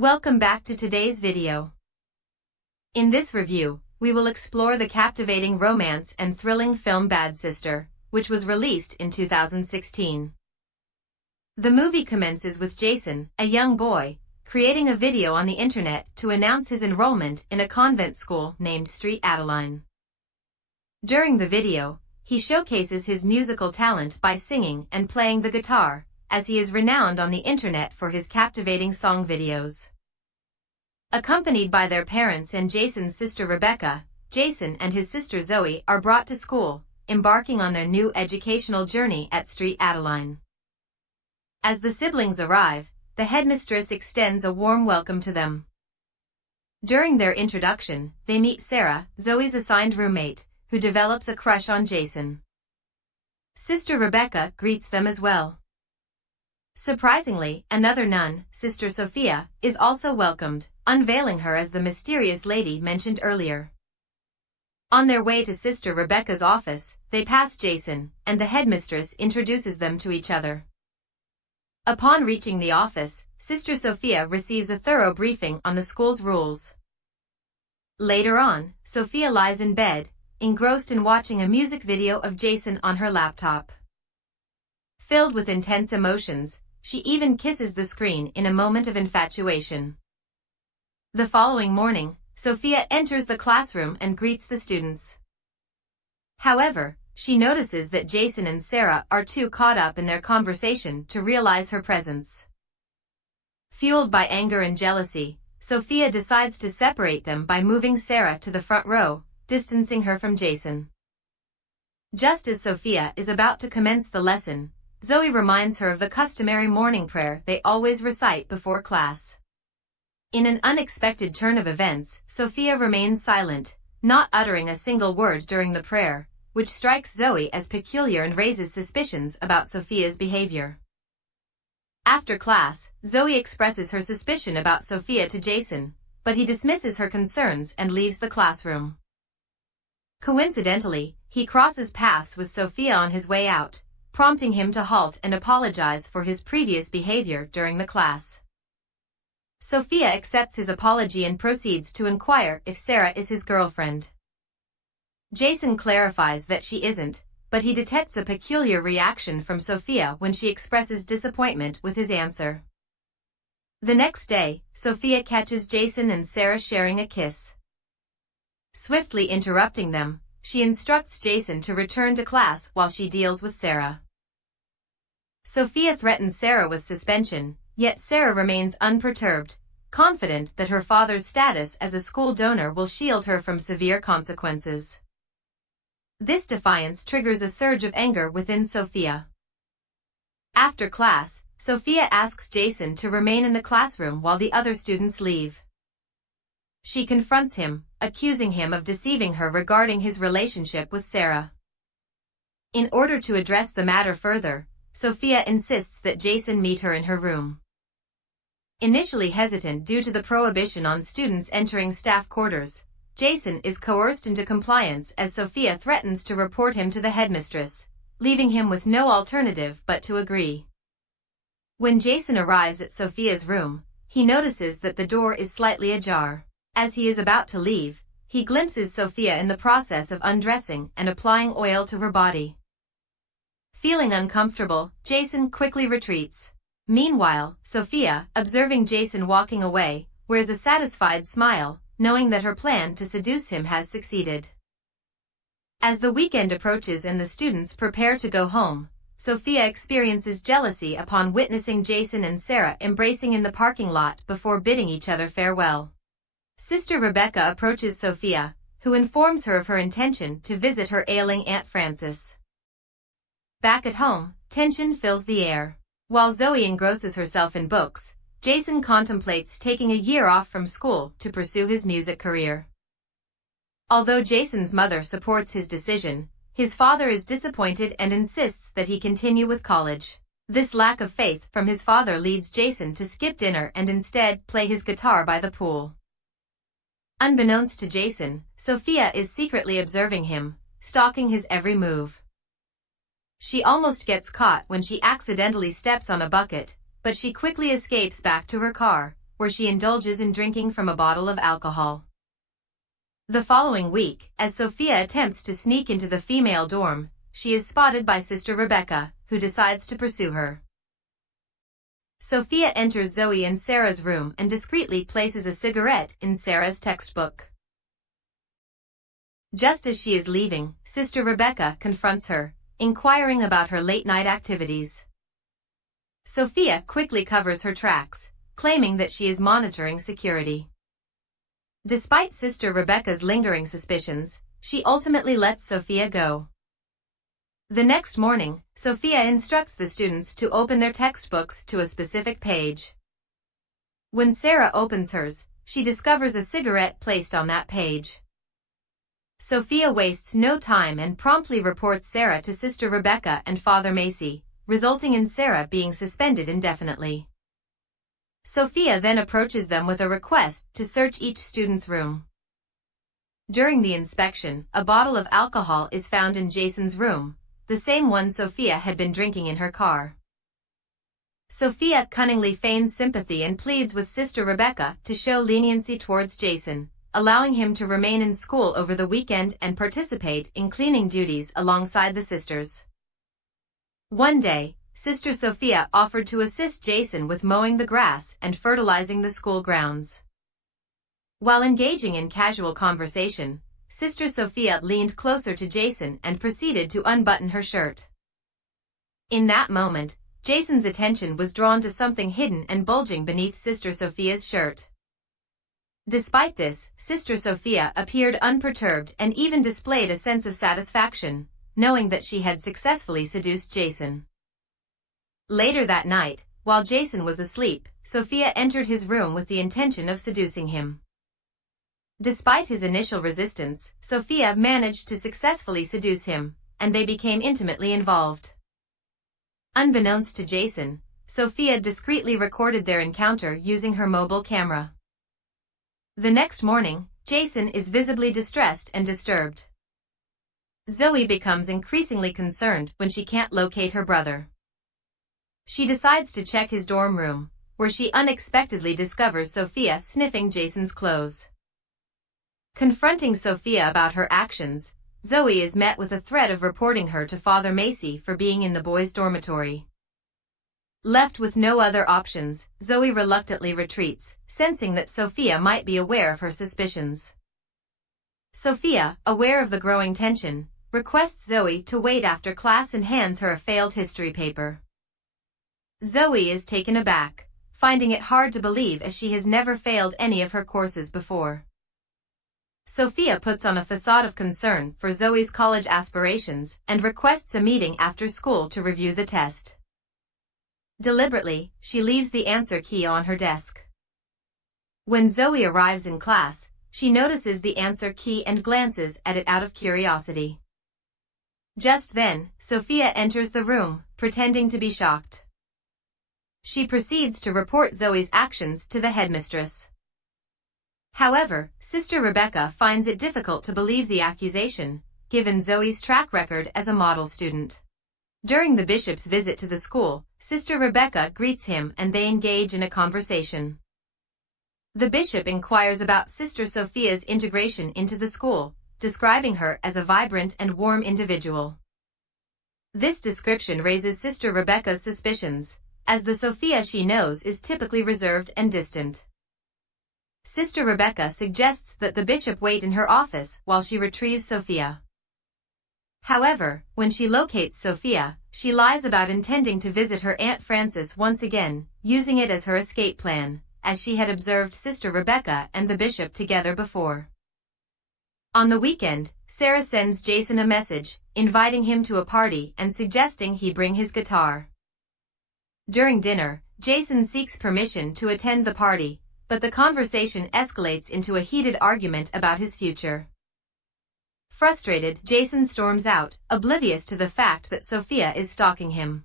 Welcome back to today's video. In this review, we will explore the captivating romance and thrilling film Bad Sister, which was released in 2016. The movie commences with Jason, a young boy, creating a video on the internet to announce his enrollment in a convent school named St. Adeline. During the video, he showcases his musical talent by singing and playing the guitar, as he is renowned on the internet for his captivating song videos. Accompanied by their parents and Jason's sister Rebecca, Jason and his sister Zoe are brought to school, embarking on their new educational journey at St. Adeline. As the siblings arrive, the headmistress extends a warm welcome to them. During their introduction, they meet Sarah, Zoe's assigned roommate, who develops a crush on Jason. Sister Rebecca greets them as well. Surprisingly, another nun, Sister Sophia, is also welcomed, unveiling her as the mysterious lady mentioned earlier. On their way to Sister Rebecca's office, they pass Jason, and the headmistress introduces them to each other. Upon reaching the office, Sister Sophia receives a thorough briefing on the school's rules. Later on, Sophia lies in bed, engrossed in watching a music video of Jason on her laptop. Filled with intense emotions, she even kisses the screen in a moment of infatuation. The following morning, Sophia enters the classroom and greets the students. However, she notices that Jason and Sarah are too caught up in their conversation to realize her presence. Fueled by anger and jealousy, Sophia decides to separate them by moving Sarah to the front row, distancing her from Jason. Just as Sophia is about to commence the lesson, Zoe reminds her of the customary morning prayer they always recite before class. In an unexpected turn of events, Sophia remains silent, not uttering a single word during the prayer, which strikes Zoe as peculiar and raises suspicions about Sophia's behavior. After class, Zoe expresses her suspicion about Sophia to Jason, but he dismisses her concerns and leaves the classroom. Coincidentally, he crosses paths with Sophia on his way out, prompting him to halt and apologize for his previous behavior during the class. Sophia accepts his apology and proceeds to inquire if Sarah is his girlfriend. Jason clarifies that she isn't, but he detects a peculiar reaction from Sophia when she expresses disappointment with his answer. The next day, Sophia catches Jason and Sarah sharing a kiss. Swiftly interrupting them, she instructs Jason to return to class while she deals with Sarah. Sophia threatens Sarah with suspension, yet Sarah remains unperturbed, confident that her father's status as a school donor will shield her from severe consequences. This defiance triggers a surge of anger within Sophia. After class, Sophia asks Jason to remain in the classroom while the other students leave. She confronts him, accusing him of deceiving her regarding his relationship with Sarah. In order to address the matter further, Sophia insists that Jason meet her in her room. Initially hesitant due to the prohibition on students entering staff quarters, Jason is coerced into compliance as Sophia threatens to report him to the headmistress, leaving him with no alternative but to agree. When Jason arrives at Sophia's room, he notices that the door is slightly ajar. As he is about to leave, he glimpses Sophia in the process of undressing and applying oil to her body. Feeling uncomfortable, Jason quickly retreats. Meanwhile, Sophia, observing Jason walking away, wears a satisfied smile, knowing that her plan to seduce him has succeeded. As the weekend approaches and the students prepare to go home, Sophia experiences jealousy upon witnessing Jason and Sarah embracing in the parking lot before bidding each other farewell. Sister Rebecca approaches Sophia, who informs her of her intention to visit her ailing Aunt Frances. Back at home, tension fills the air. While Zoe engrosses herself in books, Jason contemplates taking a year off from school to pursue his music career. Although Jason's mother supports his decision, his father is disappointed and insists that he continue with college. This lack of faith from his father leads Jason to skip dinner and instead play his guitar by the pool. Unbeknownst to Jason, Sophia is secretly observing him, stalking his every move. She almost gets caught when she accidentally steps on a bucket, but she quickly escapes back to her car, where she indulges in drinking from a bottle of alcohol. The following week, as Sophia attempts to sneak into the female dorm, she is spotted by Sister Rebecca, who decides to pursue her. Sophia enters Zoe and Sarah's room and discreetly places a cigarette in Sarah's textbook. Just as she is leaving, Sister Rebecca confronts her, inquiring about her late-night activities. Sophia quickly covers her tracks, claiming that she is monitoring security. Despite Sister Rebecca's lingering suspicions, she ultimately lets Sophia go. The next morning, Sophia instructs the students to open their textbooks to a specific page. When Sarah opens hers, she discovers a cigarette placed on that page. Sophia wastes no time and promptly reports Sarah to Sister Rebecca and Father Macy, resulting in Sarah being suspended indefinitely. Sophia then approaches them with a request to search each student's room. During the inspection, a bottle of alcohol is found in Jason's room, the same one Sophia had been drinking in her car. Sophia cunningly feigns sympathy and pleads with Sister Rebecca to show leniency towards Jason, allowing him to remain in school over the weekend and participate in cleaning duties alongside the sisters. One day, Sister Sophia offered to assist Jason with mowing the grass and fertilizing the school grounds. While engaging in casual conversation, Sister Sophia leaned closer to Jason and proceeded to unbutton her shirt. In that moment, Jason's attention was drawn to something hidden and bulging beneath Sister Sophia's shirt. Despite this, Sister Sophia appeared unperturbed and even displayed a sense of satisfaction, knowing that she had successfully seduced Jason. Later that night, while Jason was asleep, Sophia entered his room with the intention of seducing him. Despite his initial resistance, Sophia managed to successfully seduce him, and they became intimately involved. Unbeknownst to Jason, Sophia discreetly recorded their encounter using her mobile camera. The next morning, Jason is visibly distressed and disturbed. Zoe becomes increasingly concerned when she can't locate her brother. She decides to check his dorm room, where she unexpectedly discovers Sophia sniffing Jason's clothes. Confronting Sophia about her actions, Zoe is met with a threat of reporting her to Father Macy for being in the boys' dormitory. Left with no other options, Zoe reluctantly retreats, sensing that Sophia might be aware of her suspicions. Sophia, aware of the growing tension, requests Zoe to wait after class and hands her a failed history paper. Zoe is taken aback, finding it hard to believe as she has never failed any of her courses before. Sophia puts on a facade of concern for Zoe's college aspirations and requests a meeting after school to review the test. Deliberately, she leaves the answer key on her desk. When Zoe arrives in class, she notices the answer key and glances at it out of curiosity. Just then, Sophia enters the room, pretending to be shocked. She proceeds to report Zoe's actions to the headmistress. However, Sister Rebecca finds it difficult to believe the accusation, given Zoe's track record as a model student. During the bishop's visit to the school, Sister Rebecca greets him and they engage in a conversation. The bishop inquires about Sister Sophia's integration into the school, describing her as a vibrant and warm individual. This description raises Sister Rebecca's suspicions, as the Sophia she knows is typically reserved and distant. Sister Rebecca suggests that the bishop wait in her office while she retrieves Sophia. However, when she locates Sophia, she lies about intending to visit her Aunt Frances once again, using it as her escape plan, as she had observed Sister Rebecca and the bishop together before. On the weekend, Sarah sends Jason a message, inviting him to a party and suggesting he bring his guitar. During dinner, Jason seeks permission to attend the party, but the conversation escalates into a heated argument about his future. Frustrated, Jason storms out, oblivious to the fact that Sophia is stalking him.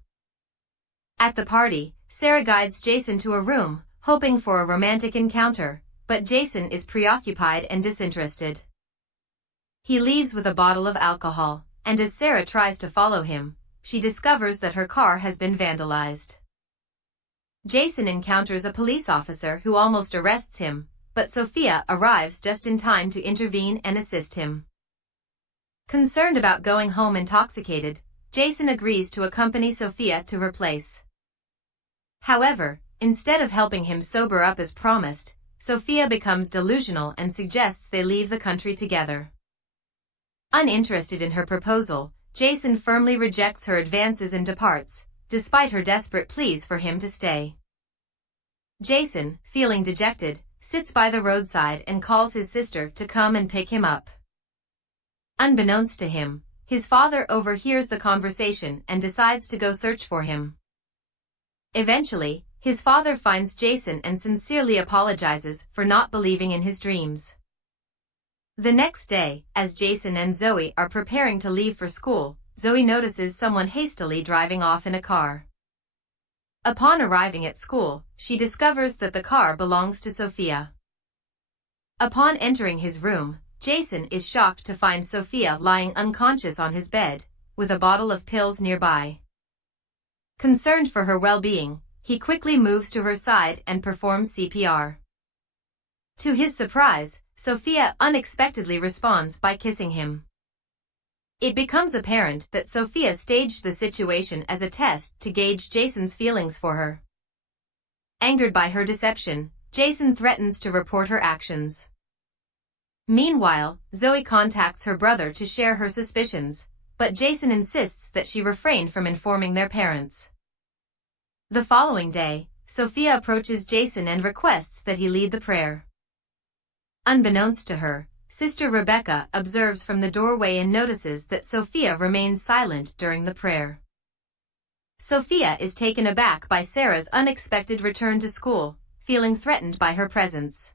At the party, Sarah guides Jason to a room, hoping for a romantic encounter, but Jason is preoccupied and disinterested. He leaves with a bottle of alcohol, and as Sarah tries to follow him, she discovers that her car has been vandalized. Jason encounters a police officer who almost arrests him, but Sophia arrives just in time to intervene and assist him. Concerned about going home intoxicated, Jason agrees to accompany Sophia to her place. However, instead of helping him sober up as promised, Sophia becomes delusional and suggests they leave the country together. Uninterested in her proposal, Jason firmly rejects her advances and departs, despite her desperate pleas for him to stay. Jason, feeling dejected, sits by the roadside and calls his sister to come and pick him up. Unbeknownst to him, his father overhears the conversation and decides to go search for him. Eventually, his father finds Jason and sincerely apologizes for not believing in his dreams. The next day, as Jason and Zoe are preparing to leave for school, Zoe notices someone hastily driving off in a car. Upon arriving at school, she discovers that the car belongs to Sophia. Upon entering his room, Jason is shocked to find Sophia lying unconscious on his bed, with a bottle of pills nearby. Concerned for her well-being, he quickly moves to her side and performs CPR. To his surprise, Sophia unexpectedly responds by kissing him. It becomes apparent that Sophia staged the situation as a test to gauge Jason's feelings for her. Angered by her deception, Jason threatens to report her actions. Meanwhile, Zoe contacts her brother to share her suspicions, but Jason insists that she refrain from informing their parents. The following day, Sophia approaches Jason and requests that he lead the prayer. Unbeknownst to her, Sister Rebecca observes from the doorway and notices that Sophia remains silent during the prayer. Sophia is taken aback by Sarah's unexpected return to school, feeling threatened by her presence.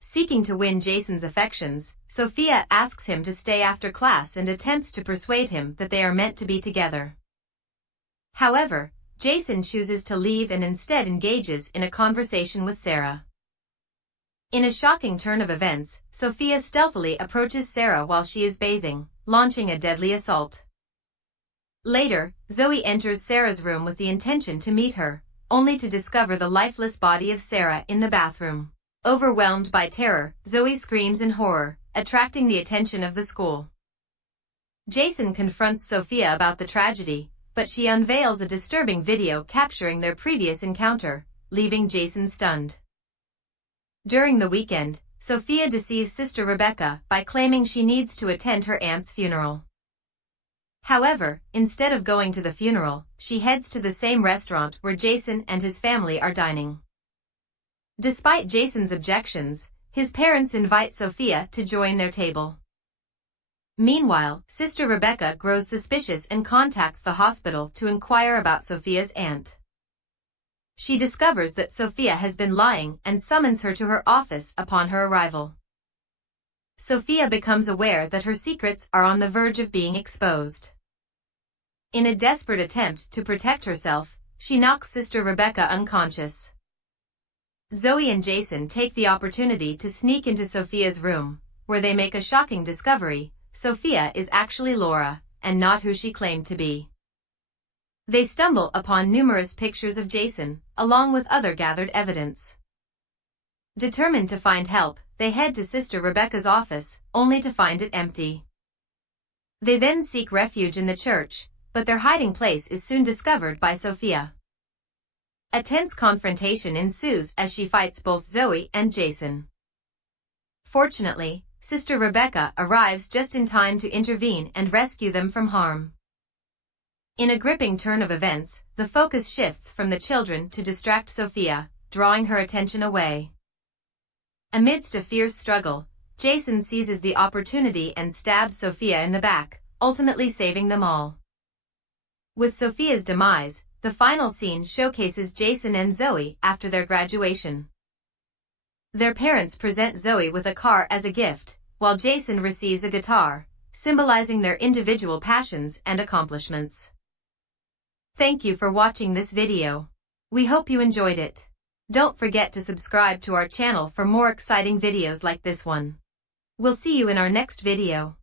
Seeking to win Jason's affections, Sophia asks him to stay after class and attempts to persuade him that they are meant to be together. However, Jason chooses to leave and instead engages in a conversation with Sarah. In a shocking turn of events, Sophia stealthily approaches Sarah while she is bathing, launching a deadly assault. Later, Zoe enters Sarah's room with the intention to meet her, only to discover the lifeless body of Sarah in the bathroom. Overwhelmed by terror, Zoe screams in horror, attracting the attention of the school. Jason confronts Sophia about the tragedy, but she unveils a disturbing video capturing their previous encounter, leaving Jason stunned. During the weekend, Sophia deceives Sister Rebecca by claiming she needs to attend her aunt's funeral. However, instead of going to the funeral, she heads to the same restaurant where Jason and his family are dining. Despite Jason's objections, his parents invite Sophia to join their table. Meanwhile, Sister Rebecca grows suspicious and contacts the hospital to inquire about Sophia's aunt. She discovers that Sophia has been lying and summons her to her office upon her arrival. Sophia becomes aware that her secrets are on the verge of being exposed. In a desperate attempt to protect herself, she knocks Sister Rebecca unconscious. Zoe and Jason take the opportunity to sneak into Sophia's room, where they make a shocking discovery: Sophia is actually Laura, and not who she claimed to be. They stumble upon numerous pictures of Jason, along with other gathered evidence. Determined to find help, they head to Sister Rebecca's office, only to find it empty. They then seek refuge in the church, but their hiding place is soon discovered by Sophia. A tense confrontation ensues as she fights both Zoe and Jason. Fortunately, Sister Rebecca arrives just in time to intervene and rescue them from harm. In a gripping turn of events, the focus shifts from the children to distract Sophia, drawing her attention away. Amidst a fierce struggle, Jason seizes the opportunity and stabs Sophia in the back, ultimately saving them all. With Sophia's demise, the final scene showcases Jason and Zoe after their graduation. Their parents present Zoe with a car as a gift, while Jason receives a guitar, symbolizing their individual passions and accomplishments. Thank you for watching this video. We hope you enjoyed it. Don't forget to subscribe to our channel for more exciting videos like this one. We'll see you in our next video.